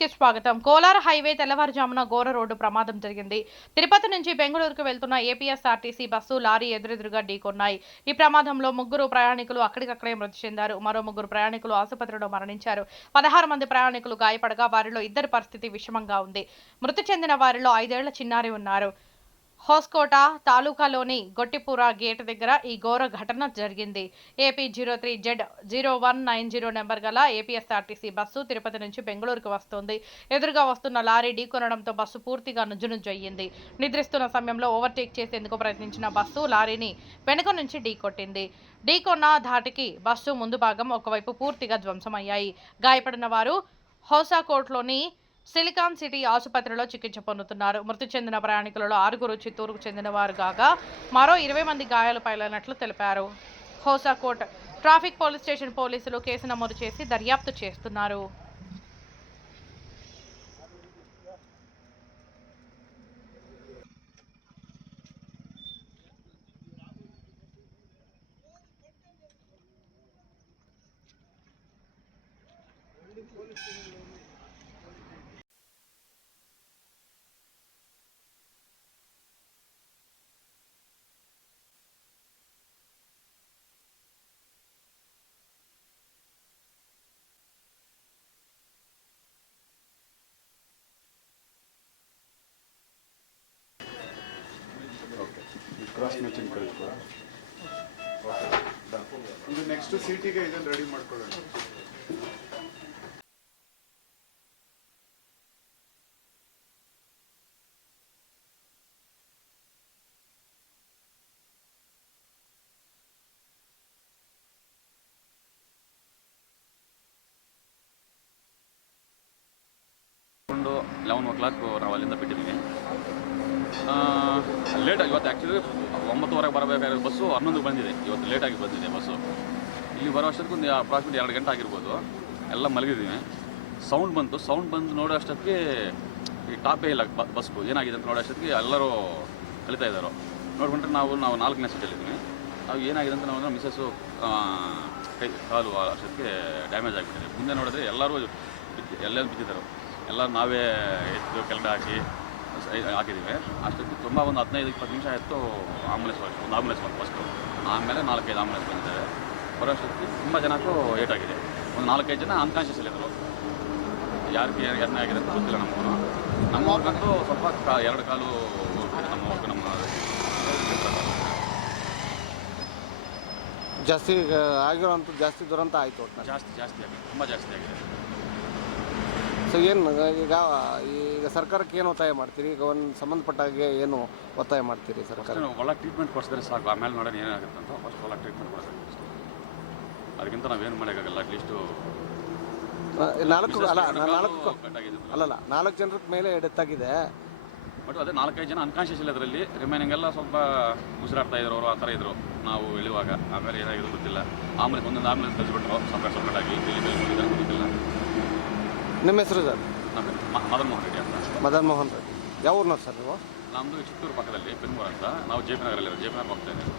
కి స్వాగతం. కోలార్ హైవే తెల్లవారుజామున ఘోర రోడ్డు ప్రమాదం జరిగింది. తిరుపతి నుంచి బెంగళూరుకు వెళ్తున్న ఏపీఎస్ఆర్టీసీ బస్సు, లారీ ఎదురెదురుగా ఢీకొన్నాయి. ఈ ప్రమాదంలో 3 ప్రయాణికులు అక్కడికక్కడే మృతి చెందారు. మరో 3 ప్రయాణికులు ఆసుపత్రిలో మరణించారు. 16 మంది ప్రయాణికులు గాయపడగా వారిలో 2 పరిస్థితి విషమంగా ఉంది. మృతి చెందిన వారిలో 5 ఏళ్ల చిన్నారి ఉన్నారు. హోస్కోట తాలూకాలోని గొట్టిపుర గేట్ దగ్గర ఈ ఘోర ఘటన జరిగింది. ఏపీ 03Z0190 నెంబర్ గల ఏపీఎస్ఆర్టీసీ బస్సు తిరుపతి నుంచి బెంగళూరుకు వస్తోంది. ఎదురుగా వస్తున్న లారీ ఢీకొనడంతో బస్సు పూర్తిగా నుజ్జునుజ్జు అయ్యింది. నిద్రిస్తున్న సమయంలో ఓవర్టేక్ చేసేందుకు ప్రయత్నించిన బస్సు లారీని వెనుక నుంచి ఢీకొట్టింది. ఢీకొన్న ధాటికి బస్సు ముందు భాగం ఒకవైపు పూర్తిగా ధ్వంసమయ్యాయి. గాయపడిన వారు హోసాకోట్లోని సిలికాన్ సిటీ ఆసుపత్రిలో చికిత్స పొందుతున్నారు. మృతి చెందిన ప్రయాణికులలో 6 చిత్తూరుకు చెందిన వారు కాగా మరో 20 మంది గాయాలు పాలైనట్లు తెలిపారు. హోసాకోట్ ట్రాఫిక్ పోలీస్ స్టేషన్ పోలీసులు కేసు నమోదు చేసి దర్యాప్తు చేస్తున్నారు. ಕ್ರಾಸ್ ಮ್ಯಾಚಿಂಗ್ ಕಳಿಸ್ಕೊಡ ಇದು ನೆಕ್ಸ್ಟ್ ಸಿಟಿಗೆ ಇದನ್ನು ರೆಡಿ ಮಾಡ್ಕೊಳ್ಳೋಣ. ಒಂದು 11 o'clock ನಾವು ಅಲ್ಲಿಂದ ಬಿಟ್ಟಿದ್ದೀವಿ. ಲೇಟ್ ಇವತ್ತು ಆ್ಯಕ್ಚುಲಿ 9:30 ಬರಬೇಕಾಗಿರೋ ಬಸ್ಸು 11ಕ್ಕೆ ಬಂದಿದೆ. ಇವತ್ತು ಲೇಟಾಗಿ ಬಂದಿದೆ ಬಸ್ಸು. ಇಲ್ಲಿ ಬರೋ ಅಷ್ಟೊತ್ತಿಗೆ ಒಂದು ಅಪ್ರಾಕ್ಸಿಮೇಟ್ 2 ಗಂಟೆ ಆಗಿರ್ಬೋದು. ಎಲ್ಲ ಮಲಗಿದ್ದೀವಿ. ಸೌಂಡ್ ಬಂದು ನೋಡೋ ಅಷ್ಟೊತ್ತಿಗೆ ಈ ಟಾಪೇ ಇಲ್ಲ ಬಸ್ಸು ಏನಾಗಿದೆ ಅಂತ ನೋಡೋ ಅಷ್ಟೊತ್ತಿಗೆ ಎಲ್ಲರೂ ಕಲಿತಾ ಇದ್ದಾರೆ. ನೋಡ್ಕೊಂಡ್ರೆ ನಾವು 4ನೇ ಸೀಟಲ್ಲಿದ್ದೀವಿ. ನಾವು ಏನಾಗಿದೆ ಅಂತ ನಾವು ಮಿಸ್ಸಸ್ಸು ಕಾಲು ಅಷ್ಟೊತ್ತಿಗೆ ಡ್ಯಾಮೇಜ್ ಆಗಿಬಿಟ್ಟಿದೆ. ಮುಂದೆ ನೋಡಿದ್ರೆ ಎಲ್ಲರೂ ಬಿದ್ದಿದ್ದಾರೆ. ಎಲ್ಲ ನಾವೇ ಎತ್ತು ಕೆಳಗಡೆ ಹಾಕಿದ್ದೀವಿ. ಅಷ್ಟೊತ್ತಿಗೆ ತುಂಬ ಒಂದು 15-20 ನಿಮಿಷ ಆಯಿತು ಒಂದು ಆಂಬುಲೆನ್ಸ್ ಬಂತು ಫಸ್ಟು. ಆಮೇಲೆ 4-5 ಆಂಬುಲೆನ್ಸ್ ಬಂದಿದ್ದಾರೆ. ಬರೋ ಅಷ್ಟೊತ್ತಿಗೆ ತುಂಬ ಜನಕ್ಕೂ ಏಟಾಗಿದೆ. ಒಂದು 4-5 ಜನ ಅನ್ಕಾನ್ಷಿಯಸ್ಸಲ್ಲಿದ್ದರು. ಯಾರಿಗೆ ಏನಾಗಿದೆ ಅಂತ ಗೊತ್ತಿಲ್ಲ ನಮ್ಮವ್ರಿಗಂತೂ ಸ್ವಲ್ಪ 2 ಕಾಲು ನಮ್ಮ ಜಾಸ್ತಿ ಆಗಿರೋಂಥ ಜಾಸ್ತಿ ದುರಂತ ಆಯಿತು. ಜಾಸ್ತಿ ಆಗಿದೆ, ತುಂಬ ಜಾಸ್ತಿ ಆಗಿದೆ. ಸೊ ಏನು ಈಗ ಸರ್ಕಾರಕ್ಕೆ ಏನು ಒತ್ತಾಯ ಮಾಡ್ತೀರಿ? ಈಗ ಒಂದು ಸಂಬಂಧಪಟ್ಟಾಗೆ ಏನು ಒತ್ತಾಯ ಮಾಡ್ತೀರಿ ಸರ್ಕಾರ? ಒಳ್ಳೆ ಟ್ರೀಟ್ಮೆಂಟ್ ಕೊಡಿಸಿದ್ರೆ ಸಾಕು. ಆಮೇಲೆ ನೋಡೋಣ ಏನಾಗುತ್ತೆ ಅಂತ. ಫಸ್ಟ್ ಒಳ್ಳೆ ಟ್ರೀಟ್ಮೆಂಟ್ ಕೊಡೋದು ಅಷ್ಟೇ. ಅದಕ್ಕಿಂತ ನಾವೇನು ಮಾಡೋಕ್ಕಾಗಲ್ಲ. ಅಟ್ಲೀಸ್ಟು 4 ಜನರ ಮೇಲೆ ಡೆತ್ತಾಗಿದೆ. ಬಟ್ ಅದೇ 4-5 ಜನ ಅನ್ಕಾನ್ಷಿಯಸ್ ಇಲ್ಲ. ಅದರಲ್ಲಿ ರಿಮೈನಿಂಗ್ ಎಲ್ಲ ಸ್ವಲ್ಪ ಉಸಿರಾಡ್ತಾ ಇದ್ರು. ಅವರು ಆ ಥರ ಇದ್ದರು ನಾವು ಇಳಿಯುವಾಗ. ಆಮೇಲೆ ಏನಾಗಿದೆ ಗೊತ್ತಿಲ್ಲ. ಒಂದೊಂದು ಆಂಬುಲೆನ್ಸ್ ಕಳಿಸ್ಬಿಟ್ರು ಸಪ್ರೇಟ್ ಆಗಿ. ಗೊತ್ತಿಲ್ಲ. ನಿಮ್ಮ ಹೆಸರು ಸರ್? ಮದನ್ ಮೋಹನ್ ರೆಡ್ಡಿ ಅಂತ. ಮದನ್ ಮೋಹನ್ ರೆಡ್ಡಿ. ಯಾವ ಊರಿನವ್ರು ಸರ್ ನೀವು? ನಮ್ಮದು ಚಿತ್ತೂರು ಪಕ್ಕದಲ್ಲಿ ಪೆನ್ಮೂರು ಅಂತ. ನಾವು ಜೆ ಪಿ ನಗರಲ್ಲಿ ಹೋಗ್ತಾ ಇದ್ದೀವಿ.